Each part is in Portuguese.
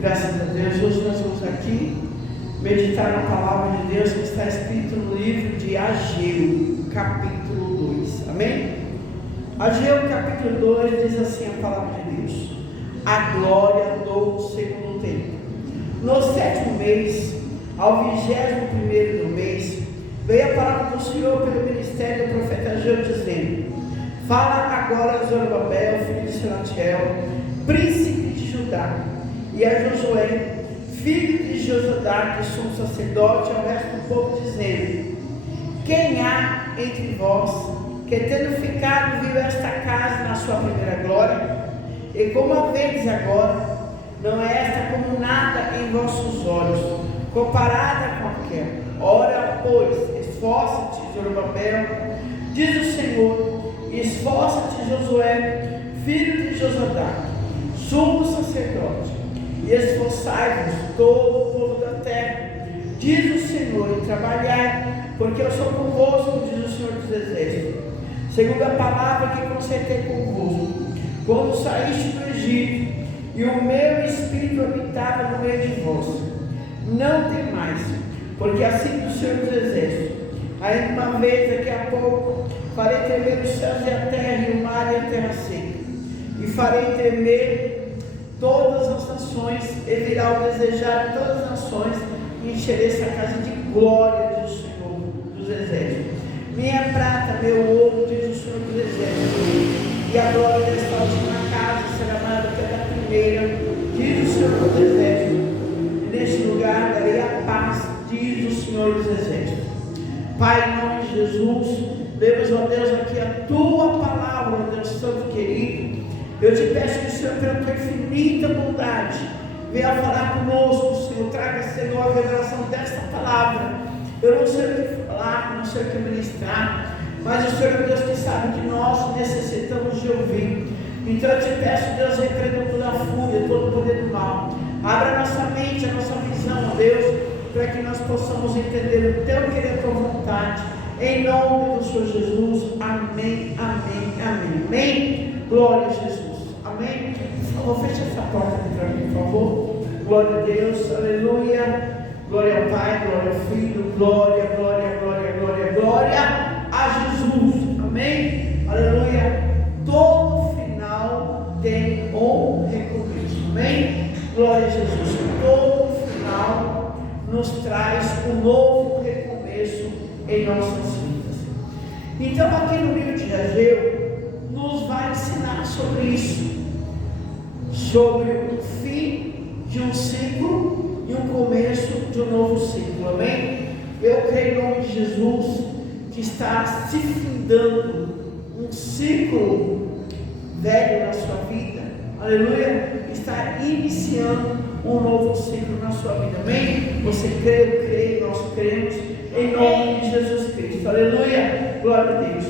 Graças a Deus, hoje nós vamos aqui meditar na palavra de Deus que está escrito no livro de Ageu, capítulo 2, amém? Ageu, capítulo 2, diz assim a palavra de Deus: a glória do segundo tempo. No 7º mês, ao 21º do mês, veio a palavra do Senhor pelo ministério do profeta Ageu, dizendo: fala agora a Zorobabel, filho de Salatiel, príncipe de Judá, e a Josué, filho de Josadak, sumo sacerdote, ao resto do povo, dizendo: quem há entre vós que, tendo ficado, viu esta casa na sua primeira glória? E como a vedes agora, não é esta como nada em vossos olhos, comparada com aquela. Ora, pois, esforça-te, Zorobabel, diz o Senhor, e esforça-te, Josué, filho de Josadak, sumo sacerdote, e esforçai-vos todo o povo da terra, diz o Senhor, e trabalhai, porque eu sou convosco, diz o Senhor dos Exércitos, segundo a palavra que concertei convosco, quando saíste do Egito, e o meu Espírito habitava no meio de vós. Não temais, porque assim diz o Senhor dos Exércitos: ainda uma vez, daqui a pouco, farei tremer os céus e a terra, e o mar e a terra seca, e farei tremer todas as nações, e virá o desejar de todas as nações, e encherei essa casa de glória, diz o Senhor dos Exércitos. Minha prata, meu ouro, diz o Senhor dos Exércitos, e a glória desta última casa será maior do que a da primeira, diz o Senhor dos Exércitos. E neste lugar darei a paz, diz o Senhor dos Exércitos. Pai, em nome de Jesus, demos, ó Deus, aqui a tua palavra, ó Deus Santo querido. Eu te peço que o Senhor, pela tua infinita bondade, venha falar conosco, Senhor. Traga, Senhor, a revelação desta palavra. Eu não sei o que falar, não sei o que ministrar, mas o Senhor é Deus que sabe que nós necessitamos de ouvir. Então eu te peço, Deus, repreenda toda a fúria, todo o poder do mal. Abra a nossa mente, a nossa visão, ó Deus, para que nós possamos entender o teu querer e a tua vontade. Em nome do Senhor Jesus. Amém, amém, amém. Amém. Glória a Jesus. Amém. Por favor, feche essa porta aqui para mim, por favor. Glória a Deus. Aleluia. Glória ao Pai, glória ao Filho. Glória, glória, glória, glória, glória a Jesus. Amém. Aleluia. Todo final tem um recomeço. Amém. Glória a Jesus. Todo final nos traz um novo recomeço em nossas vidas. Então, aqui no livro de Ageu, nos vai ensinar sobre isso, sobre o fim de um ciclo e o começo de um novo ciclo. Amém? Eu creio em nome de Jesus que está se findando um ciclo velho na sua vida. Aleluia. Está iniciando um novo ciclo na sua vida. Amém? Você crê, eu creio, nós cremos em nome de Jesus Cristo. Aleluia. Glória a Deus.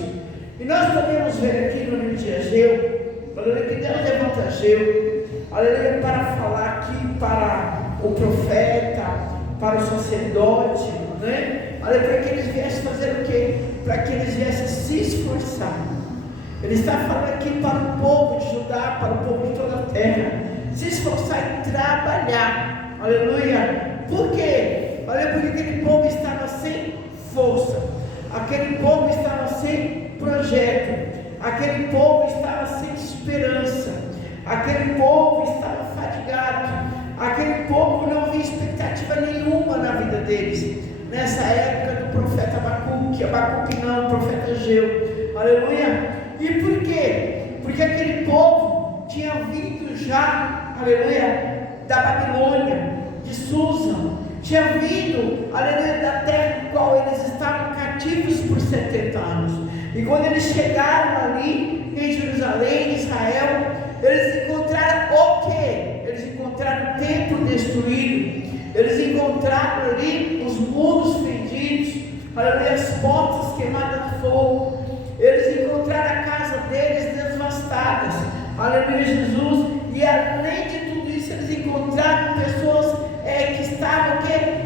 E nós podemos ver aqui no livro de Ageu, aleluia, que Deus levanta Ageu, aleluia, para falar aqui para o profeta, para o sacerdote, né? Aleluia, para que eles viessem fazer o quê? Para que eles viessem se esforçar. Ele está falando aqui para o povo de Judá, para o povo de toda a terra, se esforçar e trabalhar. Aleluia. Por quê? Aleluia, porque aquele povo estava sem força, aquele povo estava sem projeto, aquele povo estava sem esperança, aquele povo estava fadigado, aquele povo não havia expectativa nenhuma na vida deles. Nessa época do profeta Abacuque não, o profeta Ageu. Aleluia. E por quê? Porque aquele povo tinha vindo já, aleluia, da Babilônia, de Susa, tinha vindo, aleluia, da terra no qual eles estavam cativos por 70 anos. E quando eles chegaram ali em Jerusalém, em Israel, eles encontraram o quê? Eles encontraram o templo destruído, eles encontraram ali os muros fendidos, aleluia, as portas queimadas a fogo, eles encontraram a casa deles devastadas, aleluia, Jesus. E além de tudo isso, eles encontraram pessoas que estavam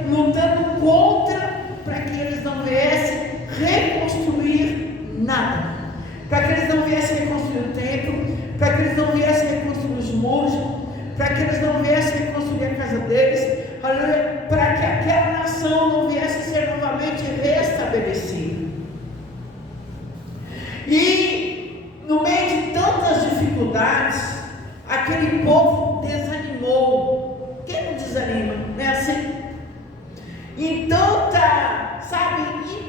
lutando contra, para que eles não viessem reconstruir nada, para que eles não viessem reconstruir o templo, para que eles não viessem reconstruir os muros, para que eles não viessem reconstruir a casa deles, aleluia, para que aquela nação não viesse a ser novamente restabelecida. E no meio de tantas dificuldades, aquele povo desanimou. Quem não desanima? Não é assim? Em tanta,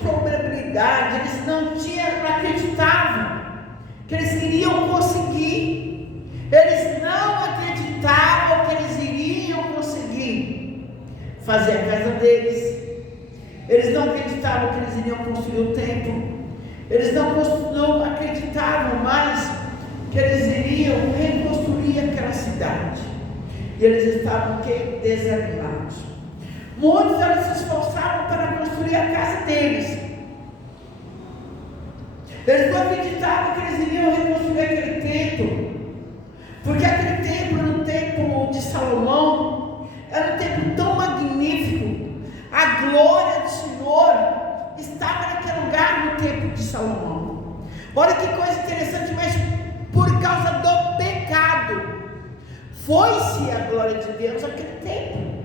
improbabilidade, eles não acreditavam que eles iriam conseguir. Eles não acreditavam que eles iriam conseguir fazer a casa deles. Eles não acreditavam que eles iriam construir o templo. Eles não acreditavam mais que eles iriam reconstruir aquela cidade. E eles estavam desanimados. Muitos se esforçavam para construir a casa deles. Eles não acreditavam que eles iriam reconstruir aquele templo, porque aquele templo era um templo de Salomão, era um templo tão magnífico. A glória do Senhor estava naquele lugar, no templo de Salomão. Olha que coisa interessante, mas por causa do pecado, foi-se a glória de Deus àquele templo.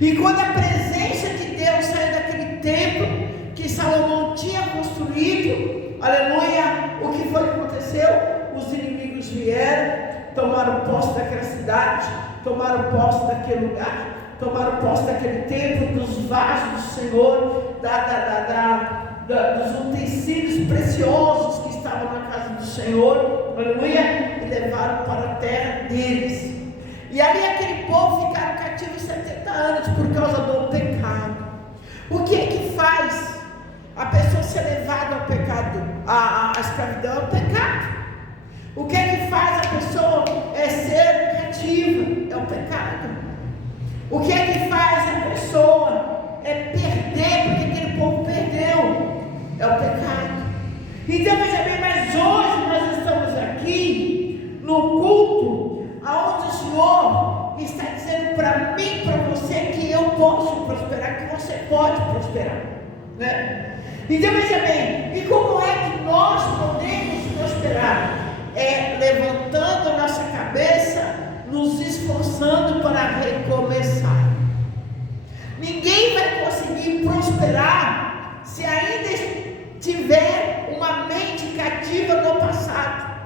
E quando a presença de Deus saiu daquele templo que Salomão tinha construído, aleluia, o que foi que aconteceu? Os inimigos vieram, tomaram posse daquela cidade, tomaram posse daquele lugar, tomaram posse daquele templo, dos vasos do Senhor, dos utensílios preciosos que estavam na casa do Senhor, aleluia, e levaram para a terra deles. E ali aquele povo ficaram cativos 70 anos por causa do pecado. O que é que faz a pessoa ser levada ao pecado? A escravidão é o pecado. O que é que faz a pessoa ser cativa? É o pecado. O que é que faz a pessoa perder, porque aquele povo perdeu? É o pecado. Então veja bem, mas hoje nós estamos aqui no culto aonde o Senhor está dizendo para mim, para você, que eu posso prosperar, que você pode prosperar, né? Então veja bem, e como é que nós podemos prosperar? Levantando a nossa cabeça, nos esforçando para recomeçar. Ninguém vai conseguir prosperar se ainda tiver uma mente cativa no passado.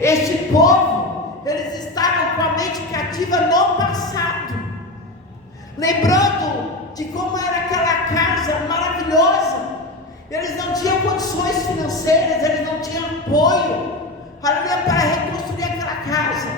Este povo, eles estavam com a mente cativa no passado, lembrando de como era aquela casa maravilhosa. Eles não tinham condições financeiras, eles não tinham apoio, aleluia, para reconstruir aquela casa.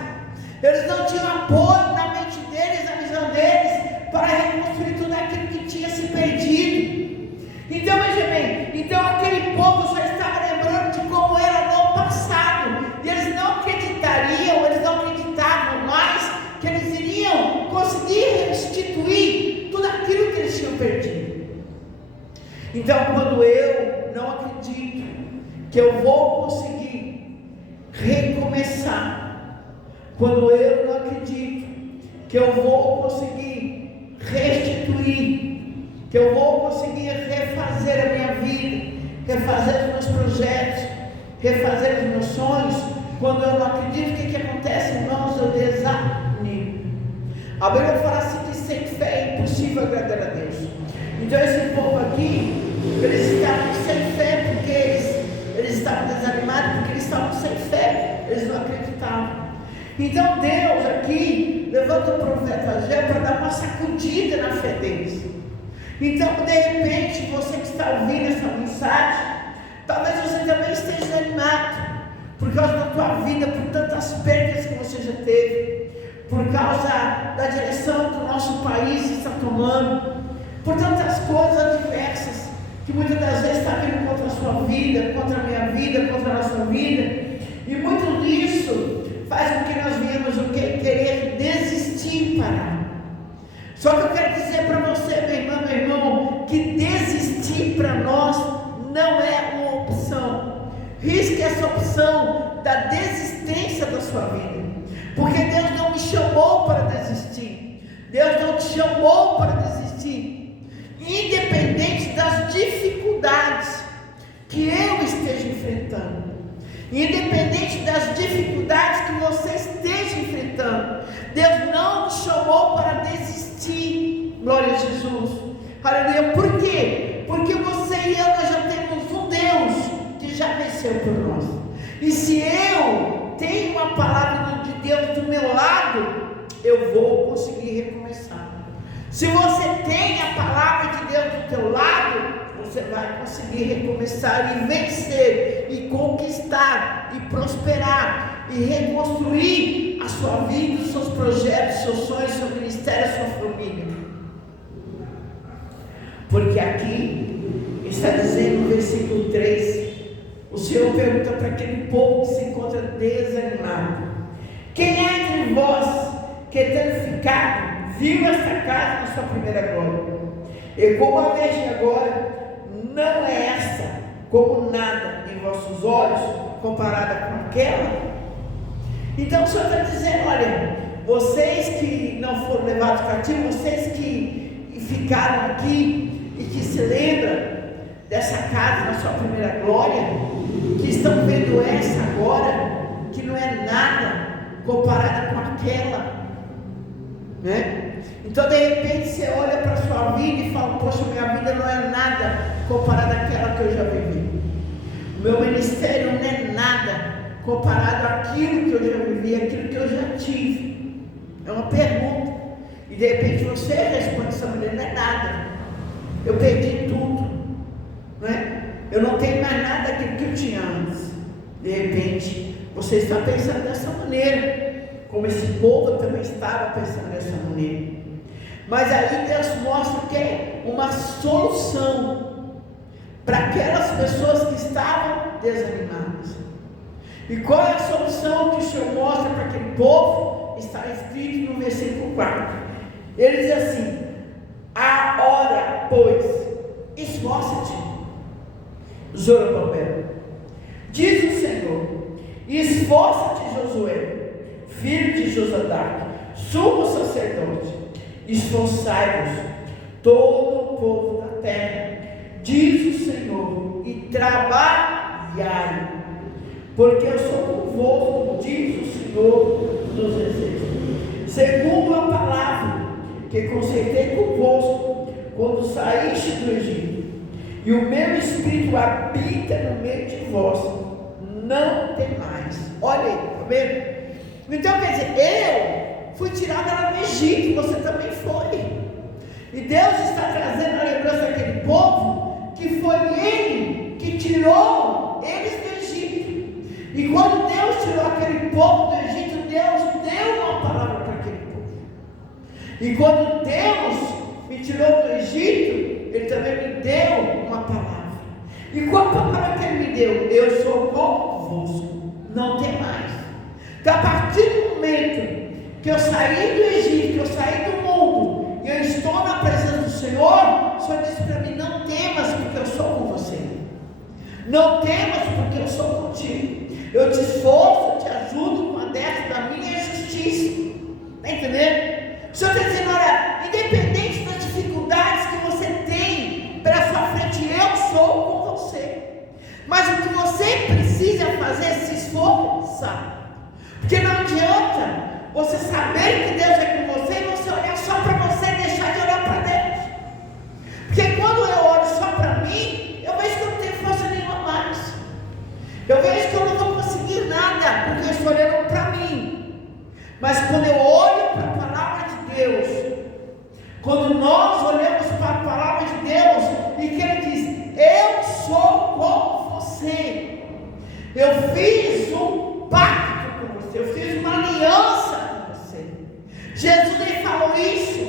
Eles não tinham apoio na mente deles, na visão deles, para reconstruir tudo aquilo que tinha se perdido. Então veja bem, então aquele povo só estava lembrando de como era no passado, e eles não acreditariam, eles não acreditavam mais que eles iriam conseguir restituir tudo aquilo que eles tinham perdido. Então, quando eu não acredito que eu vou conseguir recomeçar, quando eu não acredito que eu vou conseguir restituir, que eu vou conseguir refazer a minha vida, refazer os meus projetos, refazer os meus sonhos, quando eu não acredito, o que acontece, irmãos? Eu desanimo. A Bíblia fala assim que sem fé é impossível agradar a Deus. Então esse povo aqui, eles estavam sem fé, porque eles estavam desanimados, porque eles estavam sem fé, eles não acreditavam. Então Deus aqui levanta o profeta Ageu para dar uma sacudida na fé deles. Então de repente, você que está ouvindo essa mensagem, talvez você também esteja desanimado por causa da tua vida, por tantas perdas que você já teve, por causa da direção que o nosso país está tomando, por tantas coisas adversas que muitas das vezes está vindo contra a sua vida, contra a minha vida, contra a nossa vida, e muito disso faz com que nós venhamos o que? Querer desistir e parar. Só que eu quero dizer para você, minha irmã, meu irmão, que desistir para nós não é uma opção. Risque essa opção da desistência da sua vida, porque Deus não me chamou para desistir. Deus não te chamou para desistir, independente das dificuldades que eu esteja enfrentando, Independente das dificuldades que você esteja enfrentando, Deus não nos chamou para desistir. Glória a Jesus. Aleluia. Por quê? Porque você e eu, nós já temos um Deus que já venceu por nós. E se eu tenho uma palavra de Deus do meu lado, eu vou conseguir recomeçar. Se você tem a palavra de Deus do teu lado, você vai conseguir recomeçar e vencer, e conquistar, e prosperar, e reconstruir a sua vida, os seus projetos, seus sonhos, seu ministério, sua família. Porque aqui está dizendo no versículo 3, o Senhor pergunta para aquele povo que se encontra desanimado: quem é entre vós que tendo ficado, viu esta casa na sua primeira glória? E como a vejo agora, não é esta como nada em vossos olhos, comparada com aquela? Então o Senhor está dizendo: olha, vocês que não foram levados cativos, vocês que ficaram aqui e que se lembram dessa casa na sua primeira glória, que estão vendo essa agora, que não é nada comparada com aquela, né? Então de repente você olha para a sua vida e fala: poxa, minha vida não é nada comparada àquela que eu já vivi, o meu ministério não é nada comparado àquilo que eu já vivi, aquilo que eu já tive. É uma pergunta, e de repente você responde dessa maneira: não é nada, eu perdi tudo, não é? Eu não tenho mais nada daquilo que eu tinha antes. De repente você está pensando dessa maneira, como esse povo também estava pensando dessa maneira. Mas aí Deus mostra que é uma solução para aquelas pessoas que estavam desanimadas. E qual é a solução que o Senhor mostra para aquele povo? Está escrito no versículo 4. Ele diz assim: agora, pois, esforça-te, Zorobabel, diz o Senhor, esforça-te, Josué, filho de Josadaque, sumo sacerdote, esforçai-vos, todo o povo da terra, diz o Senhor, e trabalhai, porque eu sou convosco, diz o Senhor dos Exércitos, segundo a palavra que concertei convosco quando saíste do Egito, e o meu Espírito habita no meio de vós, não temais. Olha aí, está vendo? Então quer dizer, eu fui tirado lá do Egito, você também foi. E Deus está trazendo a lembrança daquele povo que foi Ele que tirou eles do Egito. E quando Deus tirou aquele povo do Egito, Deus deu uma palavra para aquele povo. E quando Deus me tirou do Egito, Ele também me deu uma palavra. E qual a palavra que Ele me deu? Eu sou convosco, não tem mais. Então a partir do momento que eu saí do Egito, que eu saí do mundo, e eu estou na presença do Senhor, o Senhor disse para mim: não temas, porque eu sou com você. Não temas, porque eu sou contigo. Eu te esforço, eu te ajudo com a destra da minha justiça. Está entendendo? O Senhor está dizendo: olha, independente das dificuldades que você tem pela sua frente, eu sou com você. Mas o que você precisa fazer é se esforçar. Porque não adianta você saber que Deus é com você e você olhar só para você e deixar de olhar para Deus. Porque quando eu olho só para mim, eu vejo que eu não tenho força nenhuma mais. Eu vejo que eu não vou conseguir nada, porque eu estou olhando para mim. Mas quando eu olho para a palavra de Deus, quando nós olhamos para a palavra de Deus, e que Ele diz: eu sou com você, eu fiz um pacto com você, eu fiz uma aliança com você. Jesus ele falou isso,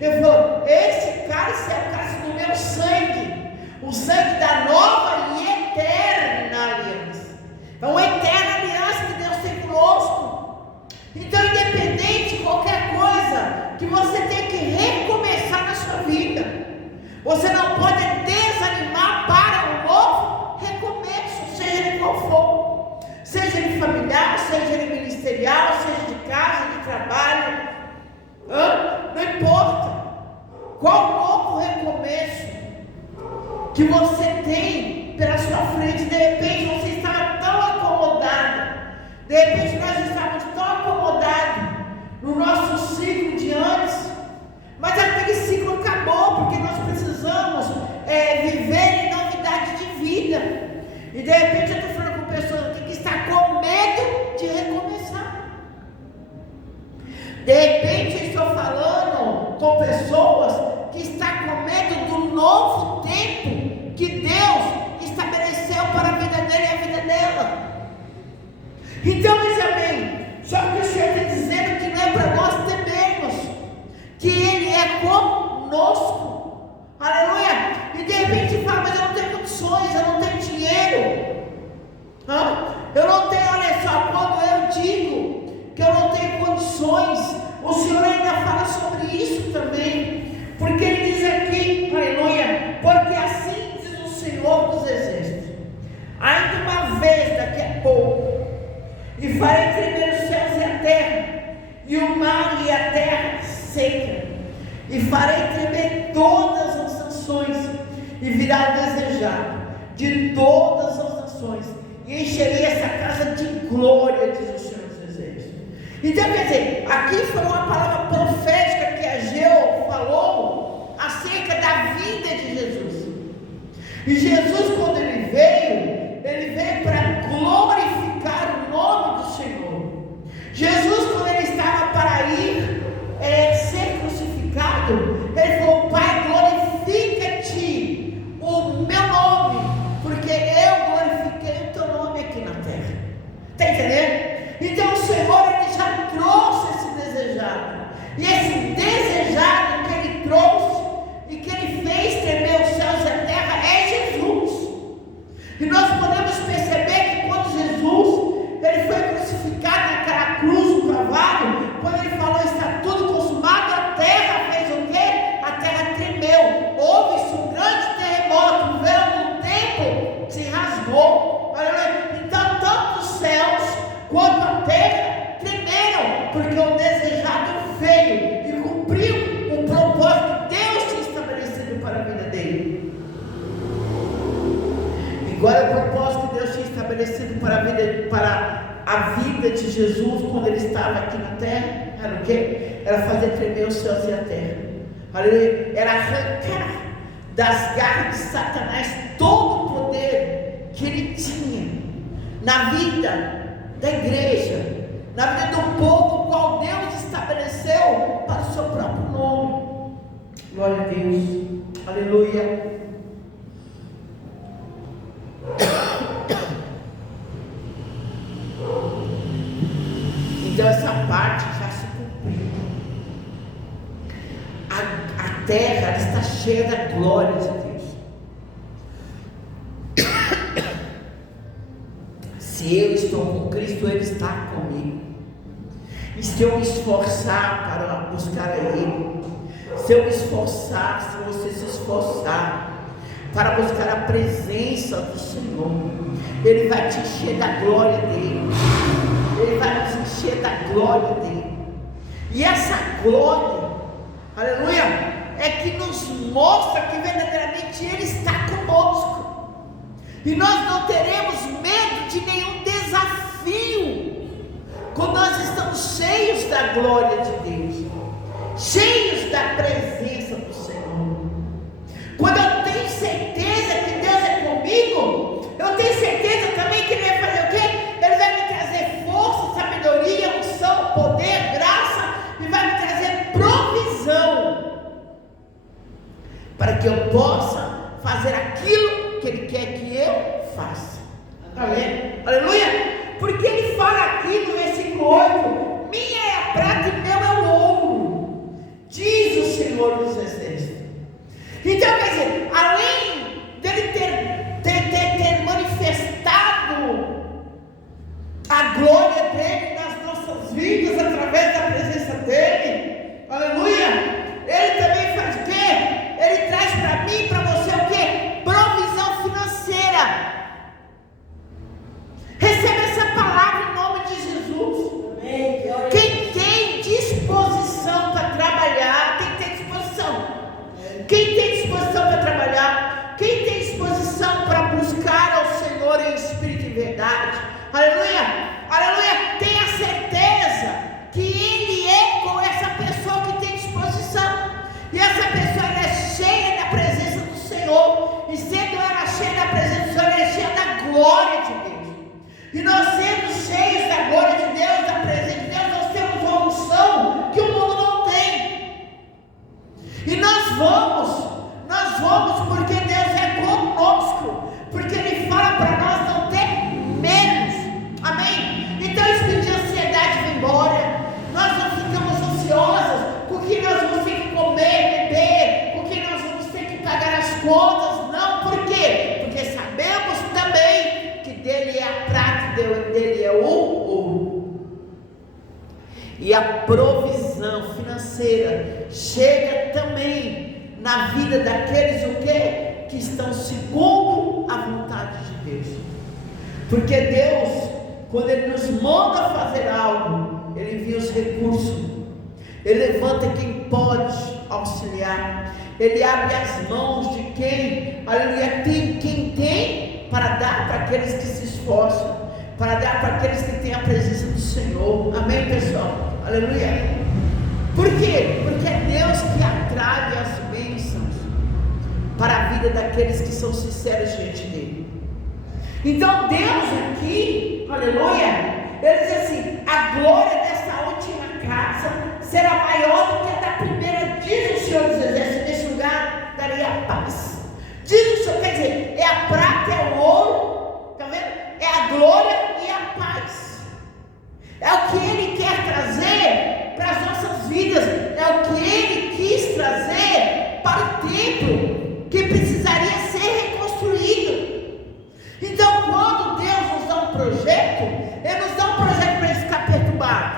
ele falou: esse cálice é o cálice do meu sangue, o sangue da nova e eterna aliança. É uma eterna aliança que Deus tem conosco. Então, independente de qualquer coisa que você tem que recomeçar na sua vida, você não pode desanimar para um novo recomeço, seja ele qual for, seja ele familiar, seja ele ministerial, seja de casa, de trabalho, não importa qual novo recomeço que você tem pela sua frente. De repente você está tão acomodado De repente eu estou falando com pessoas que estão com medo do novo tempo que Deus estabeleceu para a vida dele e a vida dela. Então veja bem, só que o Senhor está dizendo que não é para nós temermos, que Ele é conosco. Aleluia. E de repente fala, mas eu não tenho condições, eu não tenho dinheiro, eu não tenho, olha só, quando eu digo que eu não tenho condições, o Senhor ainda fala sobre isso também, porque Ele diz aqui, aleluia, porque assim diz o Senhor dos Exércitos, ainda uma vez, daqui a pouco, e farei tremer os céus e a terra, e o mar e a terra seca, e farei tremer todas as nações, e virá o desejado de todas as nações, e encherei essa casa de glória, diz o Senhor dos Exércitos. Então, quer dizer, aqui foi uma palavra profética que Ageu falou acerca da vinda de Jesus. E Jesus, quando ele veio para glorificar o nome do Senhor. Jesus, quando ele estava para ir ser crucificado, ele falou: Pai, glorifica-te o meu nome, porque eu glorifiquei o teu nome aqui na terra. Está entendendo? Então o Senhor, ele já trouxe esse desejado, e esse desejado que ele trouxe e que ele fez tremer os céus e a terra é Jesus. E nós podemos perceber que quando Jesus ele foi crucificado naquela cruz do Calvário, quando ele falou está tudo consumado, a terra fez o quê? A terra tremeu, houve-se um grande terremoto, o véu do templo se rasgou. Então tanto os céus quanto a terra tremeram, porque o desejado veio e cumpriu o propósito que Deus tinha estabelecido para a vida dele. E qual é o propósito que Deus tinha estabelecido para a vida de Jesus quando ele estava aqui na terra? Era o quê? Era fazer tremer os céus e a terra. Aleluia. Era arrancar das garras de Satanás todo o poder que ele tinha na vida da igreja, na vida do povo, qual Deus estabeleceu para o seu próprio nome. Glória a Deus. Aleluia. Então essa parte já se cumpriu. A terra está cheia da glória de Deus. Se eu estou com Cristo, Ele está comigo. E se eu me esforçar para buscar a Ele, se eu me esforçar, se você se esforçar para buscar a presença do Senhor, Ele vai te encher da glória dEle. Ele vai nos encher da glória dEle. E essa glória, aleluia, é que nos mostra que verdadeiramente Ele está conosco. E nós não teremos medo de nenhum desafio, quando nós estamos cheios da glória de Deus, cheios da presença do Senhor. Quando eu tenho certeza que Deus é comigo, eu tenho certeza também que Ele vai fazer o quê? Ele vai me trazer força, sabedoria, unção, poder, graça, e vai me trazer provisão, para que eu possa fazer aquilo que Ele quer que eu faça. Amém? Aleluia! Porque Ele fala aqui no versículo 8: minha é a prata e meu é o ouro, diz o Senhor dos Exércitos. Então, quer dizer, além dele ter manifestado a glória dele nas nossas vidas, através da presença dele, aleluia, Ele também faz o quê? Ele traz para mim e para você o quê? Provisão financeira. Receba essa palavra em nome de Jesus. Amém. Quem tem disposição para trabalhar, tem que ter disposição. Quem tem disposição para trabalhar, quem tem disposição para buscar ao Senhor em espírito e verdade, aleluia, aleluia, tenha certeza que Ele é com essa pessoa que tem disposição. E essa pessoa é cheia da presença do Senhor. E sendo ela cheia da presença do Senhor, ela é cheia da glória de Deus. E nós sendo cheios da glória de Deus, da presença de Deus, nós temos uma unção que provisão financeira chega também na vida daqueles o quê? Que estão segundo a vontade de Deus. Porque Deus, quando Ele nos manda fazer algo, Ele envia os recursos, Ele levanta quem pode auxiliar, Ele abre as mãos de quem, aleluia, quem tem para dar para aqueles que se esforçam, para dar para aqueles que têm a presença do Senhor. Amém, pessoal? Aleluia. Por quê? Porque é Deus que atrai as bênçãos para a vida daqueles que são sinceros diante dele. Então Deus aqui, aleluia, Ele diz assim: a glória desta última casa será maior do que a da primeira, diz o Senhor dos Exércitos. Nesse lugar daria a paz. Diz o Senhor, quer dizer, é a prata, é o ouro, está vendo? É a glória e a paz. É o que Ele quer trazer para as nossas vidas, é o que Ele quis trazer para o templo, que precisaria ser reconstruído. Então, quando Deus nos dá um projeto, Ele nos dá um projeto para Ele ficar perturbado,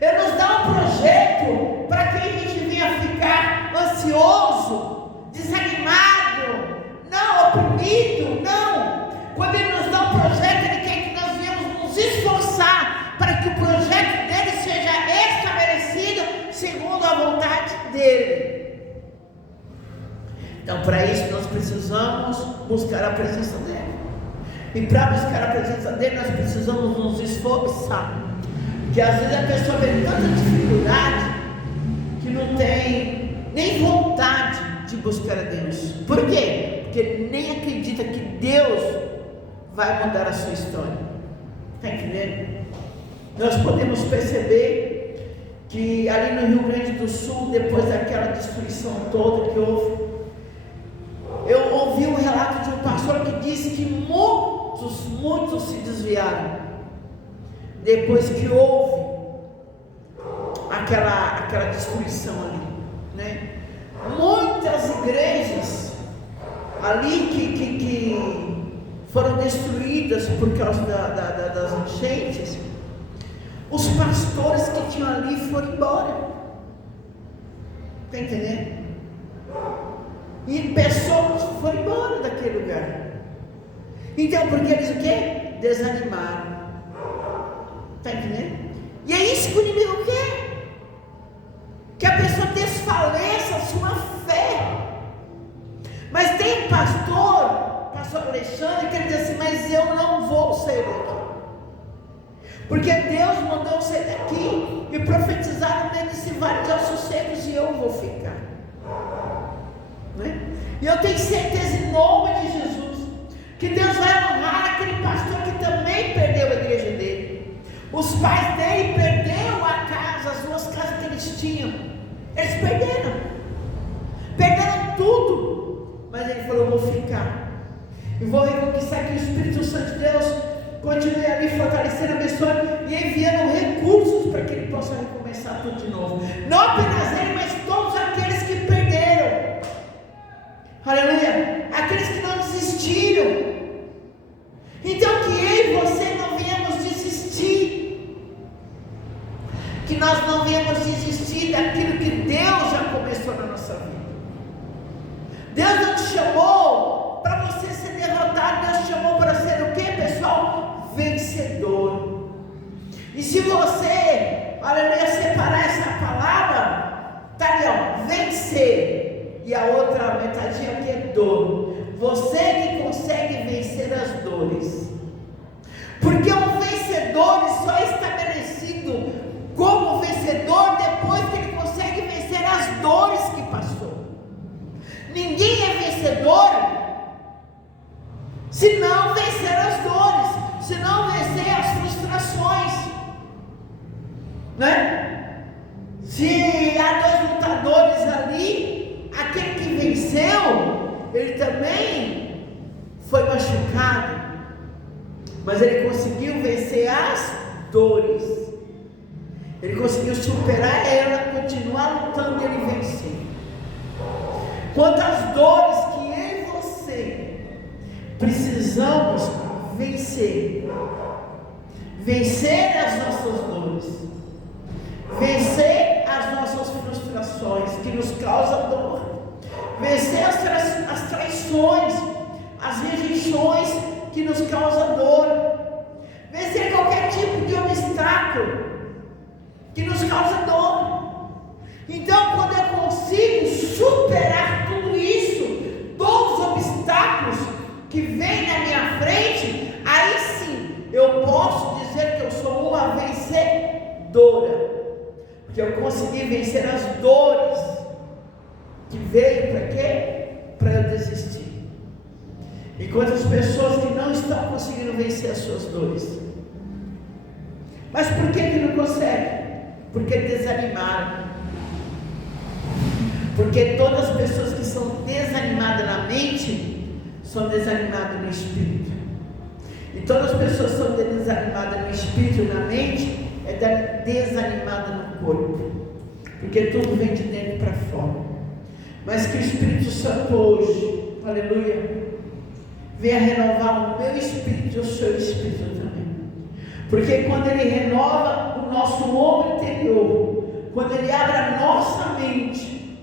Ele nos dá um projeto para que a gente venha ficar ansioso, desanimado, não, oprimido, não. Quando Ele nos dá um projeto, Ele quer que nós venhamos nos esforçar para que o projeto dele seja estabelecido segundo a vontade dele. Então, para isso, nós precisamos buscar a presença dele. E para buscar a presença dele, nós precisamos nos esforçar. Porque às vezes a pessoa vê tanta dificuldade que não tem nem vontade de buscar a Deus. Por quê? Porque nem acredita que Deus vai mudar a sua história. Está entendendo? Nós podemos perceber que ali no Rio Grande do Sul, depois daquela destruição toda que houve, eu ouvi um relato de um pastor que disse que muitos se desviaram depois que houve aquela destruição ali, né? Muitas igrejas ali que foram destruídas por causa das enchentes, os pastores que tinham ali foram embora. Está entendendo? E pessoas foram embora daquele lugar. Então, porque eles o quê? Desanimaram. Está entendendo? E é isso que o inimigo quer. Que a pessoa desfaleça a sua fé. Mas tem pastor Alexandre, que ele diz assim: mas eu não vou sair daqui. Porque Deus mandou eu sair daqui e profetizar no meio desse vale de ossos secos, e eu vou ficar. Né? E eu tenho certeza, em nome de Jesus, que Deus vai honrar aquele pastor que também perdeu a igreja dele. Os pais dele perderam a casa, as duas casas que eles tinham. Eles perderam tudo. Mas ele falou: eu vou ficar e vou reconquistar, que o Espírito Santo de Deus continue ali fortalecendo, abençoando e enviando recursos para que ele possa recomeçar tudo de novo. Não apenas ele, mas todos aqueles que perderam. Aleluia! Aqueles que não desistiram. Então, que eu e você não venhamos desistir. Que nós não venhamos desistir daquilo que Deus já começou na nossa vida. Deus não te chamou para você ser derrotado. Deus te chamou para ser o quê, pessoal? Vencedor. E se você, aleluia, separar essa palavra, tá ali, ó, vencer. E a outra metadinha aqui é dor. Você que consegue vencer as dores. Porque um vencedor só é estabelecido como vencedor depois que ele consegue vencer as dores que passou. Ninguém é vencedor se não vencer as dores, se não vencer as frustrações, né? Se há dois lutadores ali, aquele que venceu, ele também foi machucado, mas ele conseguiu vencer as dores. Ele conseguiu superar ela, continuar lutando e ele venceu. Quantas dores que eu e você precisamos vencer. Vencer as nossas dores. Vencer nos causa dor, vencer qualquer tipo de obstáculo que nos causa dor. Então, quando eu consigo superar tudo isso, todos os obstáculos que vêm na minha frente, aí sim eu posso dizer que eu sou uma vencedora, porque eu consegui vencer as dores que veio para quê? Para eu desistir. E quantas pessoas que não estão conseguindo vencer as suas dores? Mas por que não conseguem? Porque desanimaram. Porque todas as pessoas que são desanimadas na mente são desanimadas no espírito. E todas as pessoas que são desanimadas no espírito e na mente é desanimada no corpo. Porque tudo vem de dentro para fora. Mas que o Espírito Santo hoje, aleluia, venha renovar o meu espírito e o seu espírito também. Porque quando Ele renova o nosso homem interior, quando Ele abre a nossa mente,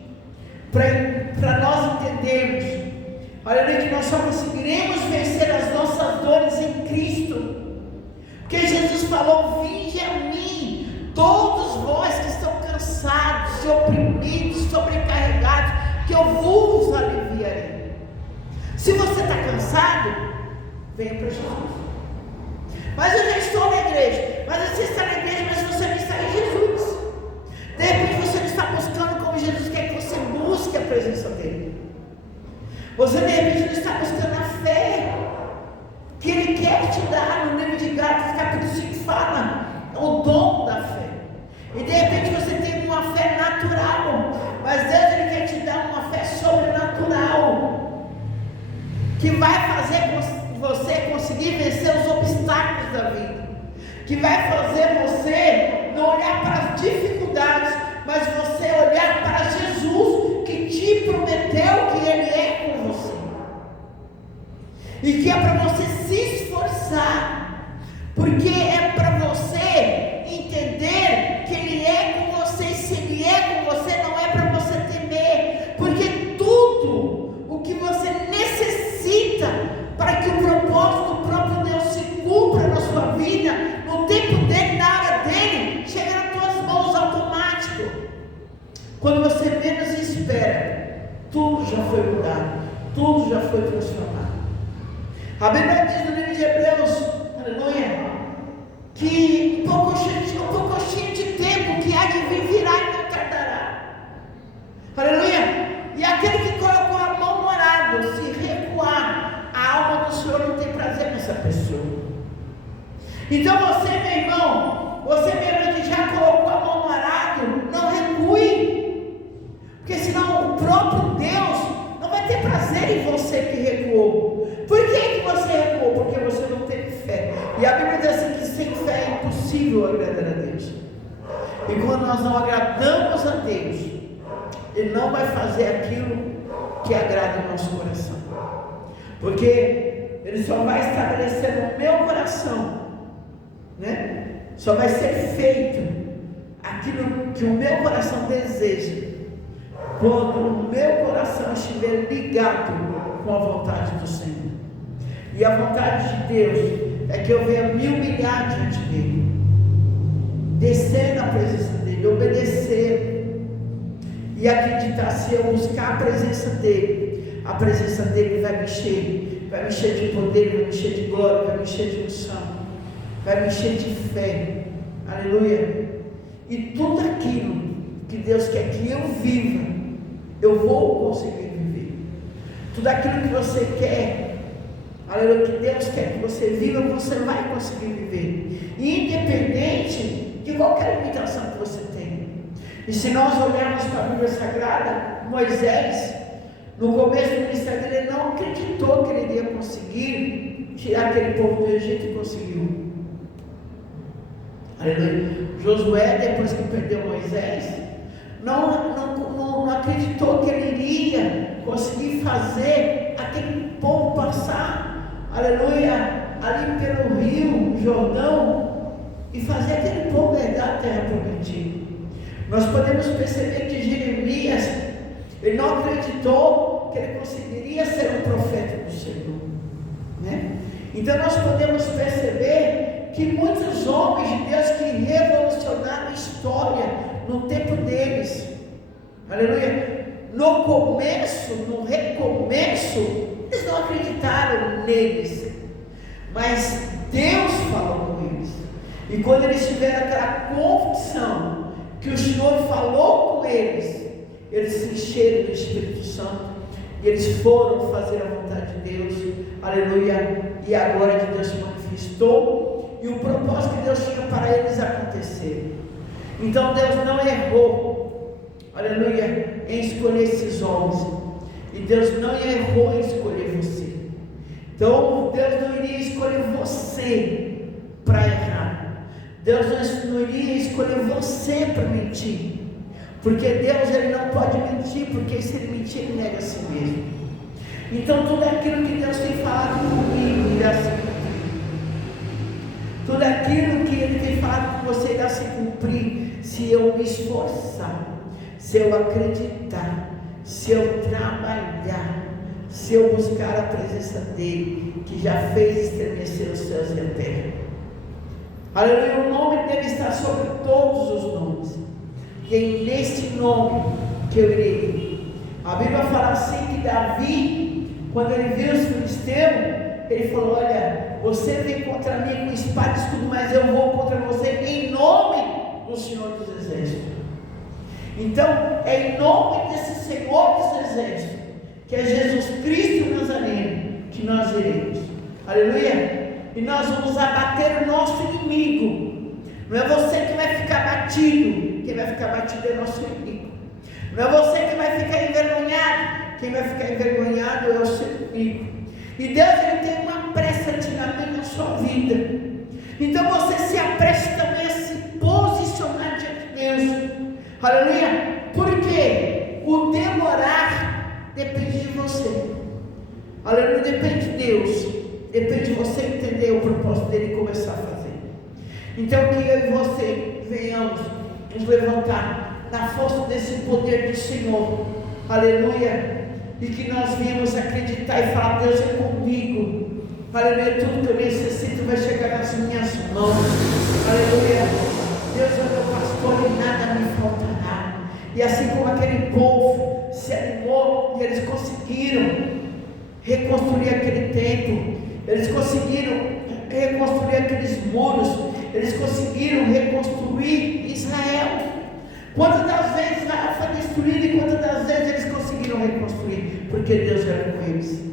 para nós entendermos, aleluia, que nós só conseguiremos vencer as nossas dores em Cristo. Porque Jesus falou: vinde a mim, todos vós que estão cansados, oprimidos, sobrecarregados, que eu vos aliviarei. Se você está cansado, venha para Jesus. Mas eu já estou na igreja. Mas você está na igreja, mas você não está em Jesus. De repente você não está buscando como Jesus quer que você busque a presença dEle. Você de repente não está buscando a fé que Ele quer te dar. No livro de Gálatas, capítulo 5 fala o dom da fé. E de repente você tem uma fé natural, mas Deus Ele quer te dar uma fé sobrenatural, que vai fazer você conseguir vencer os obstáculos da vida, que vai fazer você não olhar para as dificuldades, mas você olhar para Jesus, que te prometeu que Ele é com você, e que é para você se esforçar, porque é para você entender que Ele é com você, e se Ele é com você, não é para você temer, porque tudo o que você necessita para que o propósito do próprio Deus se cumpra na sua vida, no tempo dele, na hora dele, chega nas tuas mãos automático. Quando você menos espera, tudo já foi mudado, tudo já foi transformado. A Bíblia diz no livro de Hebreus, aleluia, que um pouquinho de tempo que há de vir virá e não tardará. Aleluia. E aquele que colocou a mão no arado, se recuar, a alma do Senhor não tem prazer nessa pessoa. Então você, meu irmão, você mesmo que já colocou a mão no arado, não recue, porque senão o próprio Deus não vai ter prazer em você que recuou. Por que você recuou? Porque você não teve fé. E a Bíblia diz assim que sem fé é impossível agradar a Deus. E quando nós não agradamos a Deus, Ele não vai fazer aquilo que agrada o nosso coração, porque Ele só vai estabelecer no meu coração, né? Só vai ser feito aquilo que o meu coração deseja, quando o meu coração estiver ligado com a vontade do Senhor. E a vontade de Deus é que eu venha me humilhar diante dEle, descer na presença dEle, obedecer e acreditar. Se eu buscar a presença dEle, a presença dEle vai me encher de poder, vai me encher de glória, vai me encher de unção, vai me encher de fé, aleluia. E tudo aquilo que Deus quer que eu viva, eu vou conseguir viver. Tudo aquilo que você quer, aleluia, que Deus quer que você viva, você vai conseguir viver, independente de qualquer limitação que você tenha. E se nós olharmos para a Bíblia Sagrada, Moisés, no começo do ministério dele, ele não acreditou que ele iria conseguir tirar aquele povo do Egito, e conseguiu. Aleluia. Josué, depois que perdeu Moisés, não acreditou que ele iria conseguir fazer aquele povo passar, aleluia, ali pelo rio Jordão, e fazer aquele povo herdar a terra prometida. Nós podemos perceber que Jeremias, ele não acreditou que ele conseguiria ser um profeta do Senhor, né? Então nós podemos perceber que muitos homens de Deus que revolucionaram a história no tempo deles, aleluia, no começo, no recomeço, eles não acreditaram neles, mas Deus falou com eles. E quando eles tiveram aquela convicção que o Senhor falou com eles, eles se encheram do Espírito Santo e eles foram fazer a vontade de Deus, aleluia, e a glória de Deus se manifestou e o propósito que Deus tinha para eles aconteceu. Então Deus não errou, aleluia, em escolher esses homens, e Deus não errou em escolher você. Então Deus não iria escolher você para errar, Deus não iria escolher você para mentir, porque Deus ele não pode mentir, porque se ele mentir ele nega a si mesmo. Então tudo aquilo que Deus tem falado comigo irá se cumprir, tudo aquilo que ele tem falado com você irá se cumprir, se eu me esforçar, se eu acreditar, se eu trabalhar, se eu buscar a presença dele, que já fez estremecer os céus e a terra. Aleluia, o nome dele está sobre todos os nomes, e é neste nome que eu irei ir. A Bíblia fala assim que Davi, quando ele viu os filisteus, ele falou: olha, você vem contra mim com espada e escudo, mas eu vou contra você em nome do Senhor dos Exércitos. Então é em nome desse Senhor dos Exércitos, que é Jesus Cristo Nazareno, que nós iremos, aleluia, e nós vamos abater o nosso inimigo. Não é você que vai ficar batido, quem vai ficar batido é nosso inimigo. Não é você que vai ficar envergonhado, quem vai ficar envergonhado é o seu inimigo. E Deus ele tem uma pressa dinâmica na sua vida, então você se apresse também a se posicionar diante de Deus, aleluia, porque o demorar depende de você, aleluia, depende de Deus, depende de você entender o propósito dele e começar a fazer. Então que eu e você venhamos nos levantar na força desse poder do Senhor, aleluia, e que nós venhamos acreditar e falar: Deus é comigo, aleluia, tudo que eu necessito vai chegar nas minhas mãos, aleluia, Deus é meu pastor e nada me faltará. E assim como aquele povo se animou e eles conseguiram reconstruir aquele templo, eles conseguiram reconstruir aqueles muros, eles conseguiram reconstruir Israel. Quantas das vezes Israel foi destruído e quantas das vezes eles conseguiram reconstruir? Porque Deus era com eles,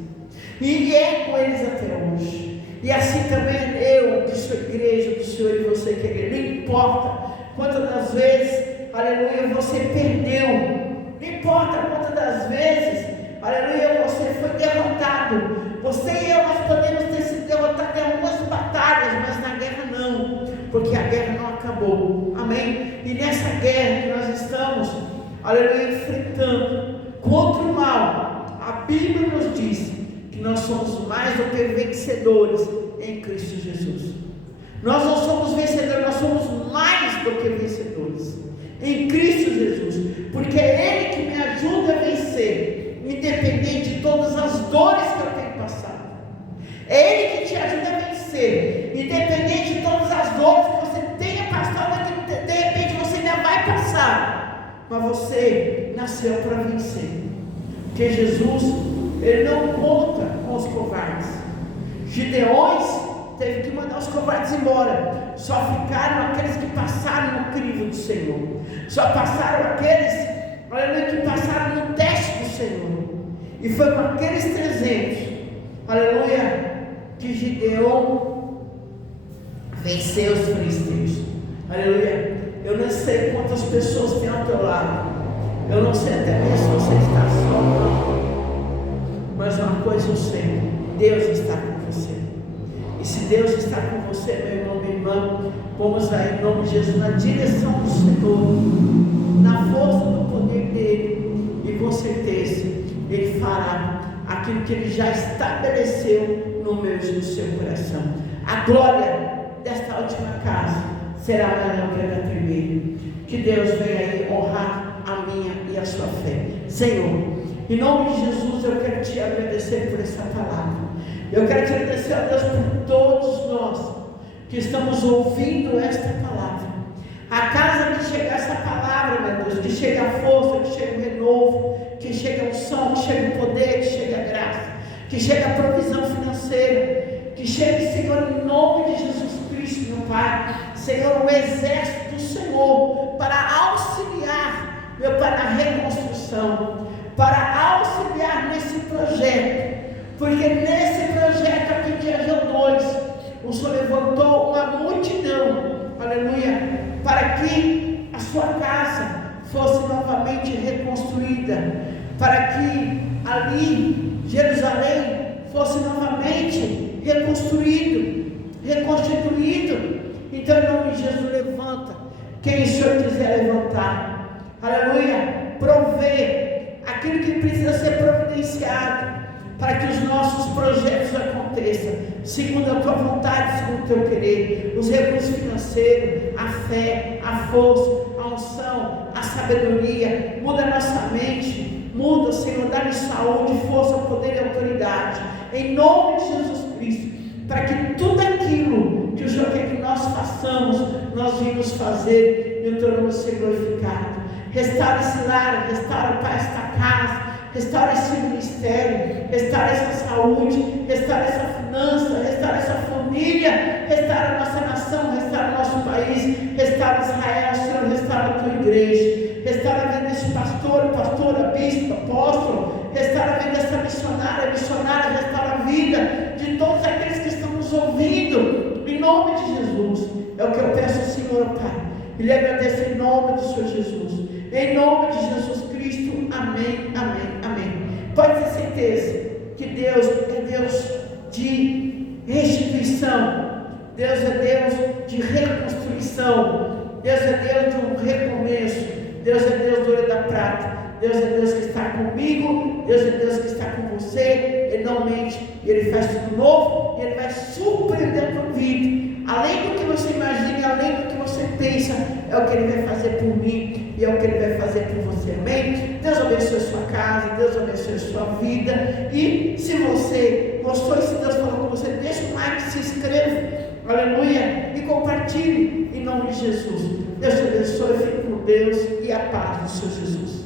e é com eles até hoje. E assim também eu, que sou igreja do Senhor, e você que é igreja, não importa quantas das vezes, aleluia, você perdeu, não importa quantas das vezes, aleluia, você foi derrotado. Você e eu, nós podemos ter sido derrotados em algumas batalhas, mas na guerra não, porque a guerra não acabou, amém? E nessa guerra que nós estamos, aleluia, enfrentando contra o mal, a Bíblia nos diz que nós somos mais do que vencedores em Cristo Jesus. Nós não somos vencedores, nós somos mais do que vencedores em Cristo Jesus, porque é Ele que me ajuda a vencer, independente de todas as dores que eu tenho passado. É Ele que te ajuda a vencer, independente de todas as dores que você tenha passado, que de repente você ainda vai passar, mas você nasceu para vencer, porque Jesus, Ele não conta com os covardes. Gideões teve que mandar os covardes embora, só ficaram aqueles que passaram no crivo do Senhor, só passaram aqueles, aleluia, que passaram no teste do Senhor, e foi com aqueles 300, aleluia, que Gideão venceu os filisteus, aleluia. Eu não sei quantas pessoas tem ao teu lado, eu não sei até mesmo se você está só, mas uma coisa eu sei: Deus está com você. E se Deus está com você, meu irmão, minha irmã, vamos lá em nome de Jesus na direção do Senhor, na força do poder dele, e com certeza Ele fará aquilo que Ele já estabeleceu no meu e no seu coração. A glória desta última casa será maior que a da primeira. Que Deus venha aí honrar a minha e a sua fé. Senhor, em nome de Jesus eu quero te agradecer por essa palavra. Eu quero te agradecer, ó Deus, por todos nós que estamos ouvindo esta palavra. A casa que chega essa palavra, meu Deus, que chega a força, que chega o renovo, que chega a unção, que chega o poder, que chega a graça, que chega a provisão financeira, que chegue, Senhor, em nome de Jesus Cristo, meu Pai, Senhor, o exército do Senhor, para auxiliar, meu Pai, na reconstrução, para auxiliar nesse projeto, porque nesse projeto aqui de Ageu 2, o Senhor levantou uma multidão, aleluia, para que a sua casa fosse novamente reconstruída, para que ali, Jerusalém, fosse novamente reconstituído. Então, em nome de Jesus, levanta quem o Senhor quiser levantar, aleluia, prover aquilo que precisa ser providenciado, para que os nossos projetos aconteçam, segundo a tua vontade, segundo o teu querer, os recursos financeiros, a fé, a força, a unção, a sabedoria. Muda a nossa mente, muda, Senhor, dá-nos saúde, força, poder e autoridade, em nome de Jesus Cristo, para que tudo aquilo que o Senhor quer que nós façamos, nós vimos fazer, e o teu nome seja glorificado. Restaura esse lar, restaura, Pai, esta casa, restaura esse ministério, restaura essa saúde, restaura essa finança, restaura essa família, restaura a nossa nação, restaura o nosso país, restaura Israel, Senhor, restaura a tua igreja, restaura a vida desse pastor, pastora, bispo, apóstolo, restaura a vida dessa missionária, restaura a vida de todos aqueles que estão nos ouvindo, em nome de Jesus. É o que eu peço, Senhor, Pai, e lhe agradeço em nome do Senhor Jesus, em nome de Jesus Cristo, amém, amém, amém. Pode ter certeza que Deus é Deus de restituição, Deus é Deus de reconstrução, Deus é Deus de um recomeço, Deus é Deus do ouro da prata, Deus é Deus que está comigo, Deus é Deus que está com você, Ele não mente, Ele faz tudo novo, e Ele vai surpreender a tua vida. Além do que você imagina, além do que você pensa, é o que Ele vai fazer por mim, e é o que Ele vai fazer por você, amém? Deus abençoe a sua casa, Deus abençoe a sua vida, e se você gostou, e se Deus falou com você, deixa um like, se inscreva, aleluia, e compartilhe, em nome de Jesus. Deus te abençoe, fique com Deus, e a paz do Senhor Jesus.